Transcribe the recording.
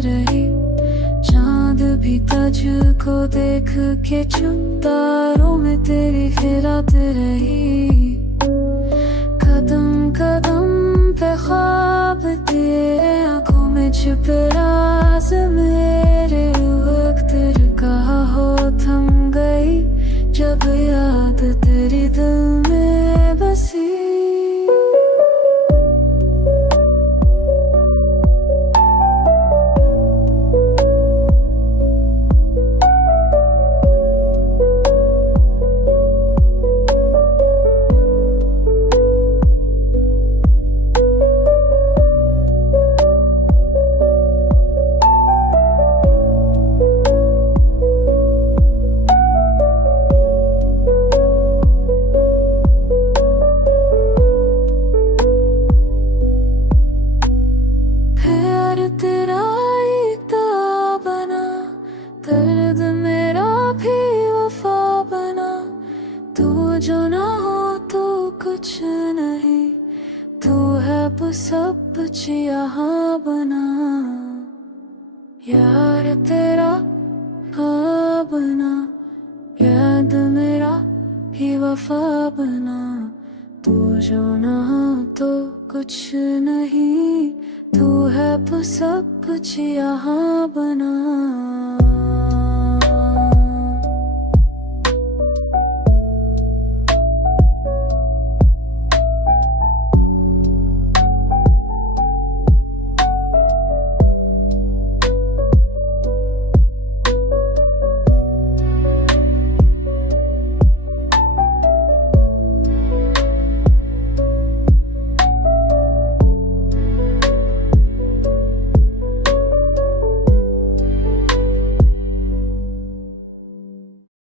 रही। चांद भी तुझको देख के चुप तारों में तेरी खिरात रही। कदम कदम पे ख्वाब तेरे आंखों में छिपे राज मेरे। वक्त कहा हो थम गई जब याद तेरी दिल में बसी। तेरा इक्ता बना, दर्द मेरा भी वफा बना। तू जो ना हो तो कुछ नहीं, तू है वो सब कुछ यहाँ बना। यार तेरा हाँ बना, याद मेरा ही वफा बना। तू जो ना हो तो कुछ नहीं, तू है वो सब कुछ यहाँ बना।